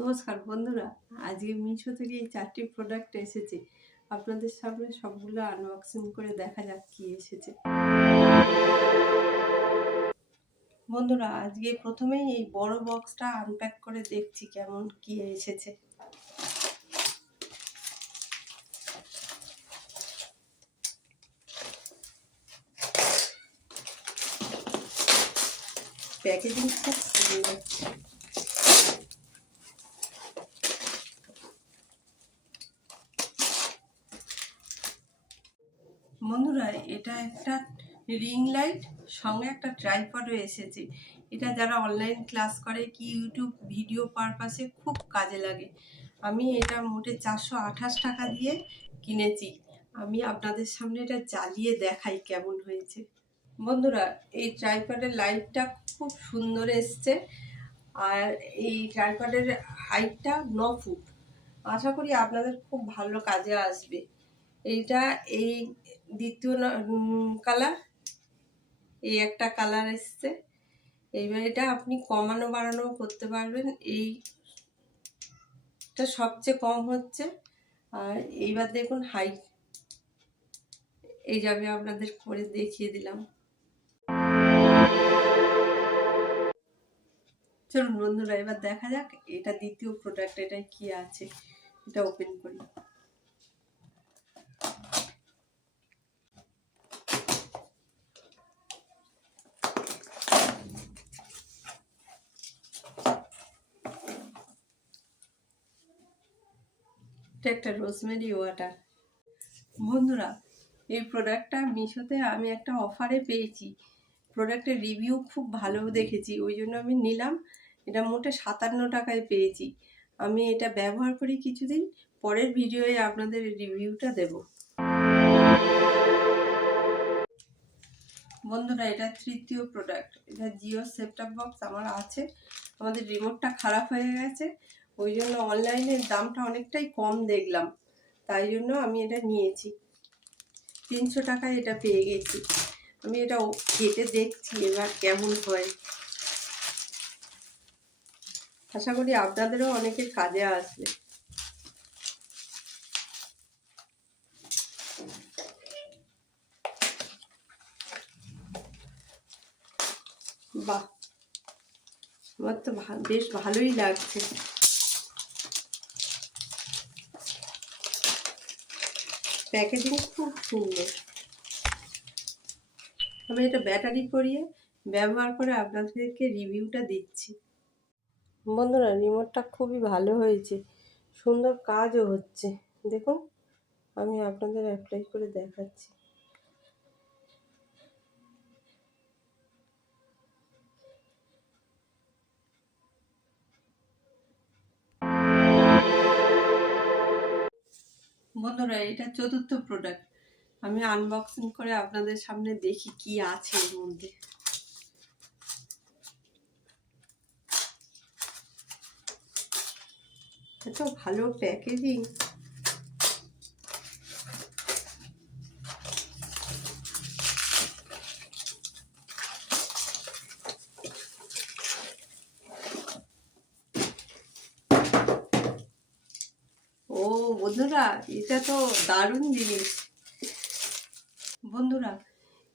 নমস্কার বন্ধুরা, আজকে মিশো থেকে এই 4টি প্রোডাক্ট এসেছে। আপনাদের সামনে সবগুলো আনবক্সিং করে দেখা যাক কি এসেছে। বন্ধুরা, আজকে প্রথমেই এই বড় বক্সটা আনপ্যাক করে দেখছি কেমন কি এসেছে। প্যাকেজিং খুব সুন্দর। বন্ধুরা, এটা একটা রিং লাইট, সঙ্গে একটা ট্রাইপডও এসেছে। এটা যারা অনলাইন ক্লাস করে কি ইউটিউব ভিডিও পারপাসে খুব কাজে লাগে। আমি এটা মোটে 428 টাকা দিয়ে কিনেছি। আমি আপনাদের সামনে এটা জ্বালিয়ে দেখাই কেমন হয়েছে। বন্ধুরা, এই ট্রাইপডের লাইটটা খুব সুন্দর এসছে, আর এই ট্রাইপডের হাইটটা 9 ফুট। আশা করি আপনাদের খুব ভালো কাজে আসবে। এইটা এই দ্বিতীয় কালার, এই একটা কালার এসছে। এইবার এটা আপনি কমানো বাড়ানো করতে পারবেন। এইটা সবচেয়ে কম হচ্ছে। আর এইবার দেখুন হাইট, এই যাবে আপনাদের করে দেখিয়ে দিলাম। চলুন বন্ধুরা, এবার দেখা যাক এটা দ্বিতীয় প্রোডাক্ট, এটা কি আছে। এটা ওপেন করি। এটা একটা রোজমেরি ওয়াটার। বন্ধুরা, এই প্রোডাক্টটা মিশোতে আমি একটা অফারে পেয়েছি। প্রোডাক্টের রিভিউ খুব ভালো দেখেছি, ওই জন্য আমি নিলাম। এটা মোটে 57 টাকায় পেয়েছি। আমি এটা ব্যবহার করি কিছুদিন, পরের ভিডিওয়ে আপনাদের রিভিউটা দেব। বন্ধুরা, এটা তৃতীয় প্রোডাক্ট। এটা জিও সেটআপ বক্স আমার আছে। আমাদের রিমোটটা খারাপ হয়ে গেছে, ওই জন্য অনলাইনের দামটা অনেকটাই কম দেখলাম, তাই জন্য আমি এটা নিয়েছি। 300 টাকায় এটা পেয়ে গেছি। আমি এটা কেটে দেখছি এবার কেমন হয়। আশা করি আপনাদেরও অনেকের কাজে আসবে। বাহ, আমার তো বেশ ভালোই লাগছে। প্যাকেজিং খুব সুন্দর। আমি এটা ব্যাটারি করিয়ে ব্যবহার করে আপনাদেরকে রিভিউটা দিচ্ছি। বন্ধুরা, রিমোটটা খুবই ভালো হয়েছে, সুন্দর কাজও হচ্ছে। দেখুন, আমি আপনাদের অ্যাপ্লাই করে দেখাচ্ছি। বন্ধুরা, এটা চতুর্থ প্রোডাক্ট। আমি আনবক্সিং করে আপনাদের সামনে দেখি কি আছে এর মধ্যে। এত ভালো প্যাকেজিং। ও বন্ধুরা, এটা তো দারুণ জিনিস। বন্ধুরা,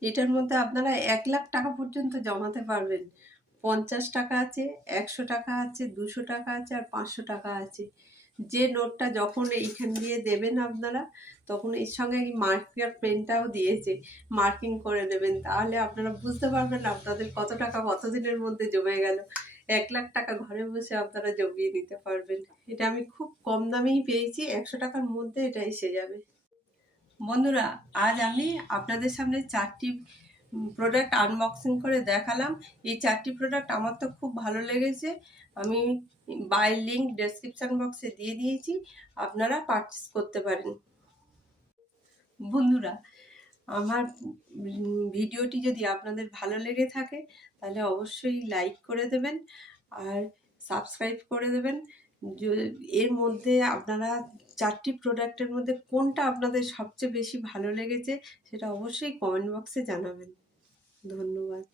এটার মধ্যে আপনারা 1 লাখ টাকা পর্যন্ত জমাতে পারবেন। 50 টাকা আছে, 100 টাকা আছে, 200 টাকা আছে, আর 500 টাকা আছে। যে নোটটা যখন এইখান দিয়ে দেবেন আপনারা, তখন এর সঙ্গে এই মার্কার পেনটাও দিয়েছে, মার্কিং করে দেবেন। তাহলে আপনারা বুঝতে পারবেন আপনাদের কত টাকা কতদিনের মধ্যে জমে গেল। 1 লাখ টাকা ঘরে বসে আপনারা জমিয়ে নিতে পারবেন। এটা আমি খুব কম দামেই পেয়েছি, 100 টাকার মধ্যে এটা এসে যাবে। বন্ধুরা, আজ আমি আপনাদের সামনে 4টি প্রোডাক্ট আনবক্সিং করে দেখালাম। এই 4টি প্রোডাক্ট আমার তো খুব ভালো লেগেছে। আমি বাই লিঙ্ক ডেসক্রিপশন বক্সে দিয়ে দিয়েছি, আপনারা পারচেস করতে পারেন। বন্ধুরা, আমার ভিডিওটি যদি আপনাদের ভালো লেগে থাকে তাহলে অবশ্যই লাইক করে দেবেন আর সাবস্ক্রাইব করে দেবেন। এর মধ্যে আপনারা 4টি প্রোডাক্টের মধ্যে কোনটা আপনাদের সবচেয়ে বেশি ভালো লেগেছে সেটা অবশ্যই কমেন্ট বক্সে জানাবেন। ধন্যবাদ।